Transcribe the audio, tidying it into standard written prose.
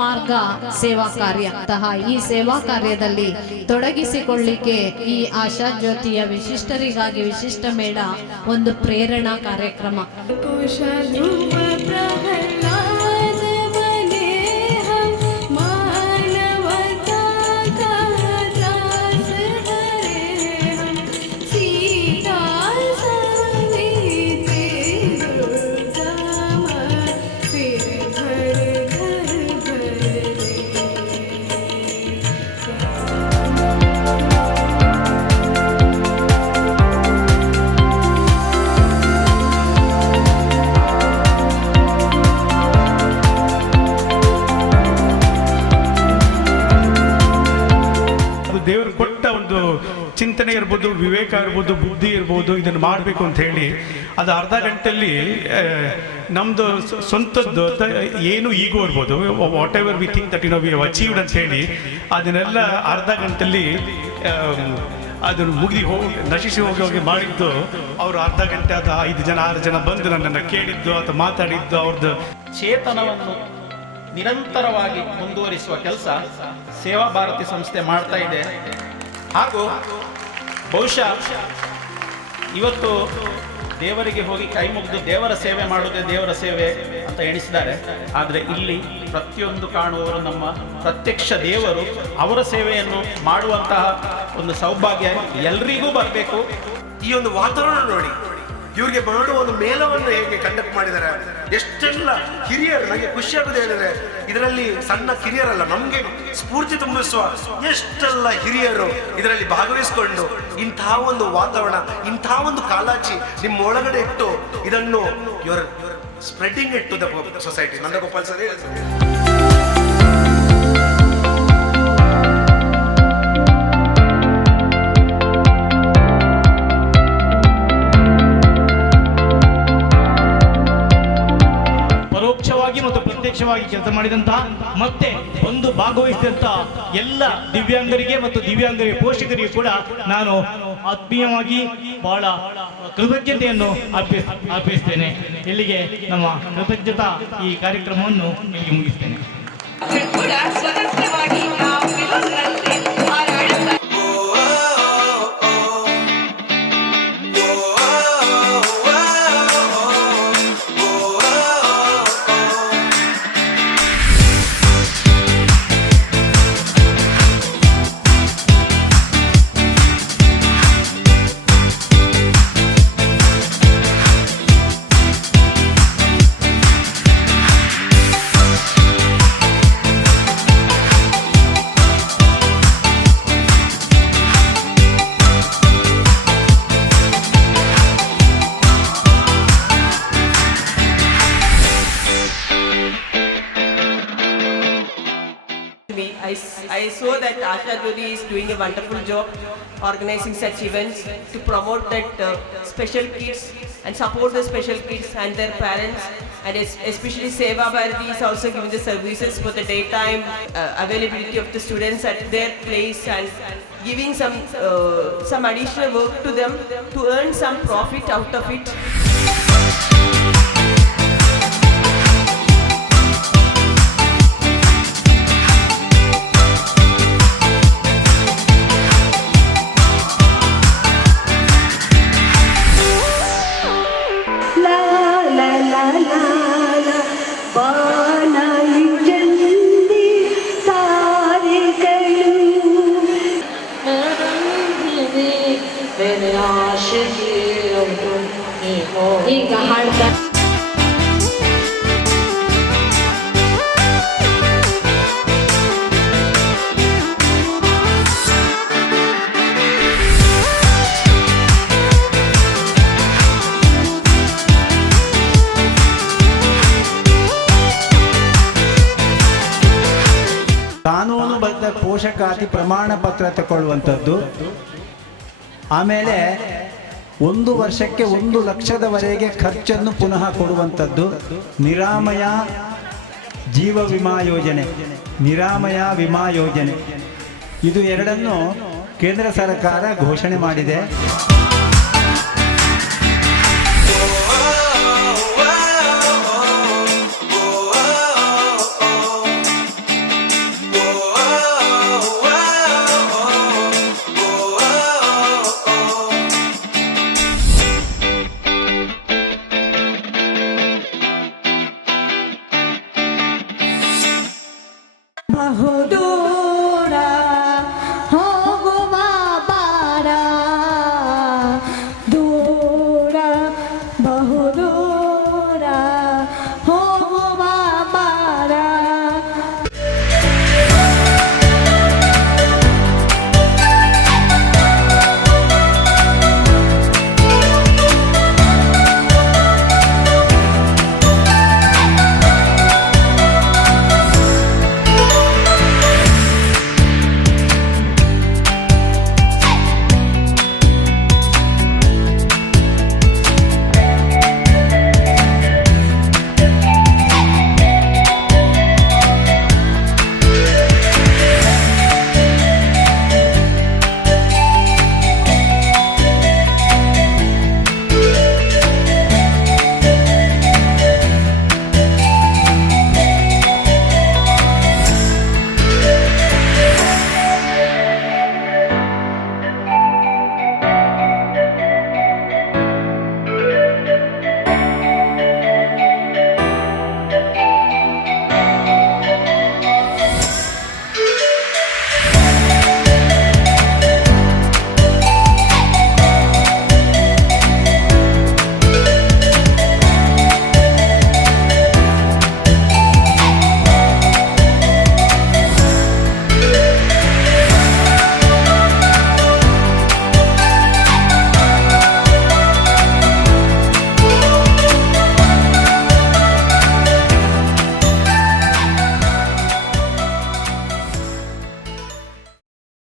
ಮಾರ್ಗ ಸೇವಾ ಕಾರ್ಯ ಅಂತಹ ಈ ಸೇವಾ ಕಾರ್ಯದಲ್ಲಿ ತೊಡಗಿಸಿಕೊಳ್ಳಿಕ್ಕೆ ಈ ಆಶಾ ಜ್ಯೋತಿಯ ವಿಶಿಷ್ಟರಿಗಾಗಿ ವಿಶಿಷ್ಟ ಮೇಳ ಒಂದು ಪ್ರೇರಣಾ ಕಾರ್ಯಕ್ರಮ. ದೇವರು ಕೊಟ್ಟ ಒಂದು ಚಿಂತನೆ ಇರ್ಬೋದು, ವಿವೇಕ ಇರ್ಬೋದು, ಬುದ್ಧಿ ಇರ್ಬೋದು, ಇದನ್ನು ಮಾಡಬೇಕು ಅಂತ ಹೇಳಿ ಅದು ಅರ್ಧ ಗಂಟೆಯಲ್ಲಿ ನಮ್ಮದು ಸ್ವಂತದ್ದು ಏನು ಈಗೋ ಇರ್ಬೋದು, what ever we think that we have achieved ಅಂತ ಹೇಳಿ ಅದನ್ನೆಲ್ಲ ಅರ್ಧ ಗಂಟೆಯಲ್ಲಿ ಅದನ್ನು ನಶಿಸಿ ಹೋಗಿ ಮಾಡಿದ್ದು. ಅವರು ಅರ್ಧ ಗಂಟೆ ಅಥವಾ 5 ಜನ 6 ಜನ ಬಂದು ನನ್ನನ್ನು ಕೇಳಿದ್ದು ಅಥವಾ ಮಾತಾಡಿದ್ದು ಅವ್ರದ್ದು ಚೇತನವನ್ನು ನಿರಂತರವಾಗಿ ಮುಂದುವರಿಸುವ ಕೆಲಸ ಸೇವಾ ಭಾರತಿ ಸಂಸ್ಥೆ ಮಾಡ್ತಾ ಇದೆ. ಹಾಗೂ ಬಹುಶಃ ಇವತ್ತು ದೇವರಿಗೆ ಹೋಗಿ ಕೈ ಮುಗಿದು ದೇವರ ಸೇವೆ ಮಾಡುವುದೇ ದೇವರ ಸೇವೆ ಅಂತ ಎಣಿಸಿದ್ದಾರೆ. ಆದರೆ ಇಲ್ಲಿ ಪ್ರತಿಯೊಂದು ಕಾಣುವವರು ನಮ್ಮ ಪ್ರತ್ಯಕ್ಷ ದೇವರು. ಅವರ ಸೇವೆಯನ್ನು ಮಾಡುವಂತಹ ಒಂದು ಸೌಭಾಗ್ಯ ಎಲ್ರಿಗೂ ಬರಬೇಕು. ಈ ಒಂದು ವಾತಾವರಣ ನೋಡಿ, ಇವ್ರಿಗೆ ಮಾಡುವ ಒಂದು ಮೇಳವನ್ನು ಹೇಗೆ ಕಂಡಕ್ಟ್ ಮಾಡಿದ್ದಾರೆ, ಎಷ್ಟೆಲ್ಲ ಹಿರಿಯರು. ನನಗೆ ಖುಷಿ ಆಗೋದು ಹೇಳಿದ್ರೆ ಇದರಲ್ಲಿ ಸಣ್ಣ ಕಿರಿಯರಲ್ಲ, ನಮ್ಗೆ ಸ್ಫೂರ್ತಿ ತುಂಬಿಸುವ ಎಷ್ಟೆಲ್ಲ ಹಿರಿಯರು ಇದರಲ್ಲಿ ಭಾಗವಹಿಸಿಕೊಂಡು ಇಂತಹ ಒಂದು ವಾತಾವರಣ, ಇಂತಹ ಒಂದು ಕಾಳಜಿ ನಿಮ್ಮ ಒಳಗಡೆ ಇಟ್ಟು ಇದನ್ನು your spreading it to the society. Nandagopal sir ಮತ್ತು ಪ್ರತ್ಯಕ್ಷವಾಗಿ ಕೆಲಸ ಮಾಡಿದಂತಹ ಮತ್ತೆ ಒಂದು ಭಾಗವಹಿಸಿದಂತಹ ಎಲ್ಲ ದಿವ್ಯಾಂಗರಿಗೆ ಮತ್ತು ದಿವ್ಯಾಂಗರಿಗೆ ಪೋಷಕರಿಗೆ ಕೂಡ ನಾನು ಆತ್ಮೀಯವಾಗಿ ಬಹಳ ಕೃತಜ್ಞತೆಯನ್ನು ಅರ್ಪಿಸ್ತೇನೆ. ಇಲ್ಲಿಗೆ ನಮ್ಮ ಕೃತಜ್ಞತಾ ಈ ಕಾರ್ಯಕ್ರಮವನ್ನು ಇಲ್ಲಿಗೆ ಮುಗಿಸ್ತೇನೆ. I saw that Asha Jyoti is doing a wonderful job organizing such events to promote that special kids and support the special kids and their parents, and especially Seva Bharati is also giving the services for the daytime availability of the students at their place and giving some additional work to them to earn some profit out of it. ಈಗ ಹಾಡ್ತಾ ಕಾನೂನುಬದ್ಧ ಪೋಷಕಾತಿ ಪ್ರಮಾಣ ಪತ್ರ ತಗೊಳ್ಳುವಂಥದ್ದು, ಆಮೇಲೆ 1 ವರ್ಷಕ್ಕೆ 1 ಲಕ್ಷದವರೆಗೆ ಖರ್ಚನ್ನು ಪುನಃ ಕೊಡುವಂಥದ್ದು, ನಿರಾಮಯ ಜೀವ ವಿಮಾ ಯೋಜನೆ, ನಿರಾಮಯ ವಿಮಾ ಯೋಜನೆ, ಇದು ಎರಡನ್ನು ಕೇಂದ್ರ ಸರ್ಕಾರ ಘೋಷಣೆ ಮಾಡಿದೆ.